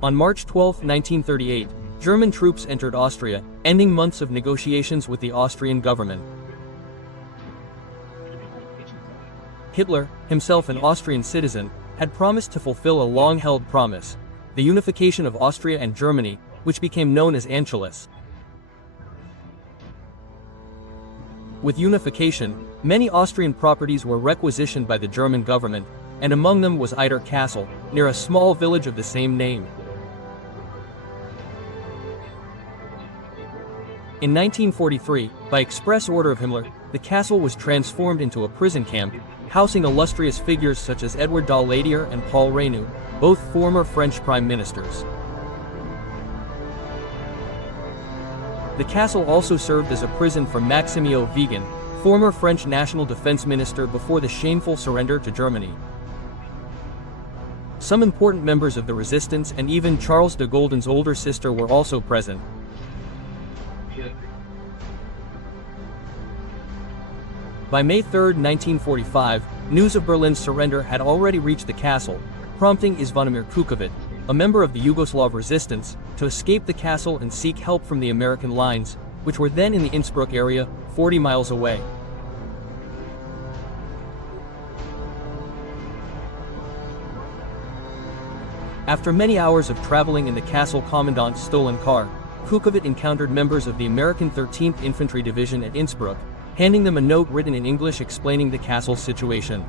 On March 12, 1938, German troops entered Austria, ending months of negotiations with the Austrian government. Hitler, himself an Austrian citizen, had promised to fulfill a long-held promise, the unification of Austria and Germany, which became known as Anschluss. With unification, many Austrian properties were requisitioned by the German government, and among them was Itter Castle, near a small village of the same name. In 1943, by express order of Himmler, the castle was transformed into a prison camp, housing illustrious figures such as Edward Daladier and Paul Reynaud, both former French prime ministers. The castle also served as a prison for Maximilien Weygand, former French national defense minister before the shameful surrender to Germany. Some important members of the resistance and even Charles de Gaulle's older sister were also present. By May 3, 1945, news of Berlin's surrender had already reached the castle, prompting Zvonimir Kukovic, a member of the Yugoslav resistance, to escape the castle and seek help from the American lines, which were then in the Innsbruck area, 40 miles away. After many hours of traveling in the castle commandant's stolen car, Kukovic encountered members of the American 13th Infantry Division at Innsbruck, handing them a note written in English explaining the castle's situation.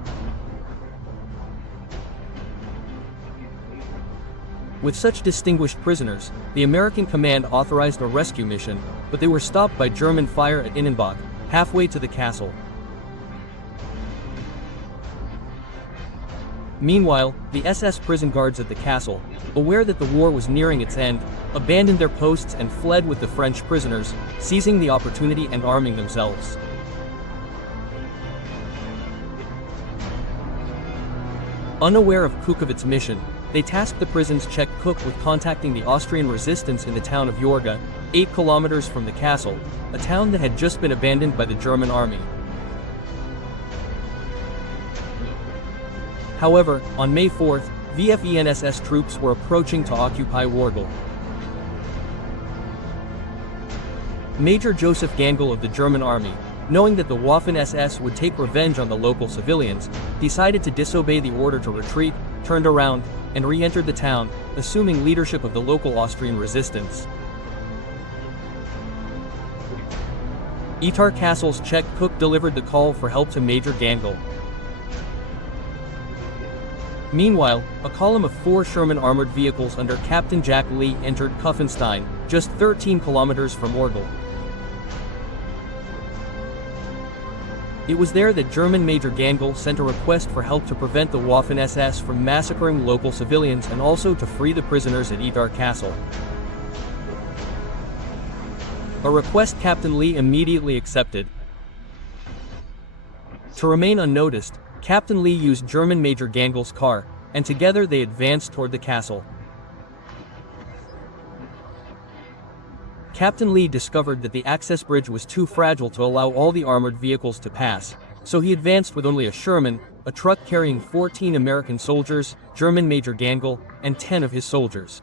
With such distinguished prisoners, the American command authorized a rescue mission, but they were stopped by German fire at Innenbach, halfway to the castle. Meanwhile, the SS prison guards at the castle, aware that the war was nearing its end, abandoned their posts and fled with the French prisoners, seizing the opportunity and arming themselves. Unaware of Kukovic's mission, they tasked the prison's Czech cook with contacting the Austrian resistance in the town of Jorga, 8 kilometers from the castle, a town that had just been abandoned by the German army. However, on May 4, Waffen-SS troops were approaching to occupy Worgl. Major Joseph Gangl of the German army, knowing that the Waffen-SS would take revenge on the local civilians, decided to disobey the order to retreat, turned around, and re-entered the town, assuming leadership of the local Austrian resistance. Itter Castle's Czech cook delivered the call for help to Major Gangl. Meanwhile, a column of 4 Sherman armored vehicles under Captain Jack Lee entered Kuffenstein, just 13 kilometers from Orgel. It was there that German Major Gangl sent a request for help to prevent the Waffen-SS from massacring local civilians and also to free the prisoners at Itter Castle. A request Captain Lee immediately accepted. To remain unnoticed, Captain Lee used German Major Gangl's car, and together they advanced toward the castle. Captain Lee discovered that the access bridge was too fragile to allow all the armored vehicles to pass, so he advanced with only a Sherman, a truck carrying 14 American soldiers, German Major Gangl, and 10 of his soldiers.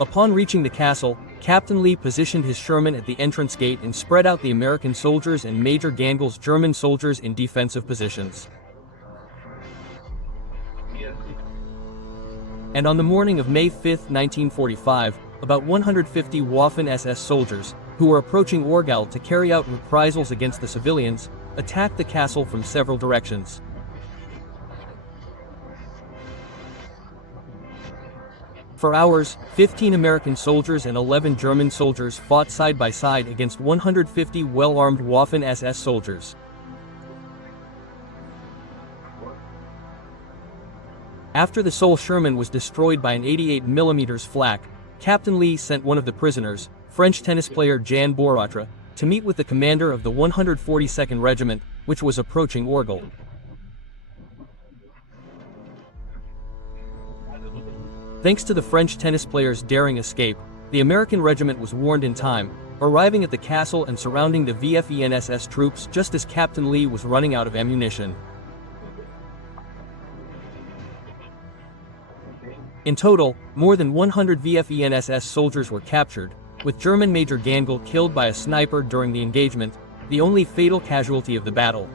Upon reaching the castle, Captain Lee positioned his Sherman at the entrance gate and spread out the American soldiers and Major Gangl's German soldiers in defensive positions. And on the morning of May 5, 1945, about 150 Waffen-SS soldiers, who were approaching Orgel to carry out reprisals against the civilians, attacked the castle from several directions. For hours, 15 American soldiers and 11 German soldiers fought side by side against 150 well-armed Waffen-SS soldiers. After the sole Sherman was destroyed by an 88mm flak, Captain Lee sent one of the prisoners, French tennis player Jan Boratra, to meet with the commander of the 142nd Regiment, which was approaching Orgel. Thanks to the French tennis player's daring escape, the American regiment was warned in time, arriving at the castle and surrounding the Waffen-SS troops just as Captain Lee was running out of ammunition. In total, more than 100 Waffen-SS soldiers were captured, with German Major Gangl killed by a sniper during the engagement, the only fatal casualty of the battle.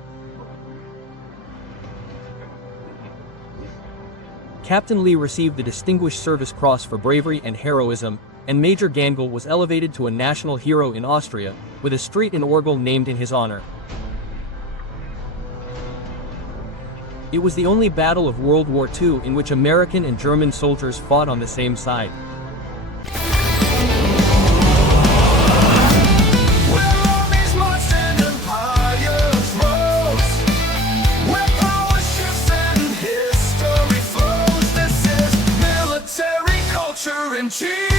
Captain Lee received the Distinguished Service Cross for bravery and heroism, and Major Gangl was elevated to a national hero in Austria, with a street in Orgel named in his honor. It was the only battle of World War II in which American and German soldiers fought on the same side. Cheese!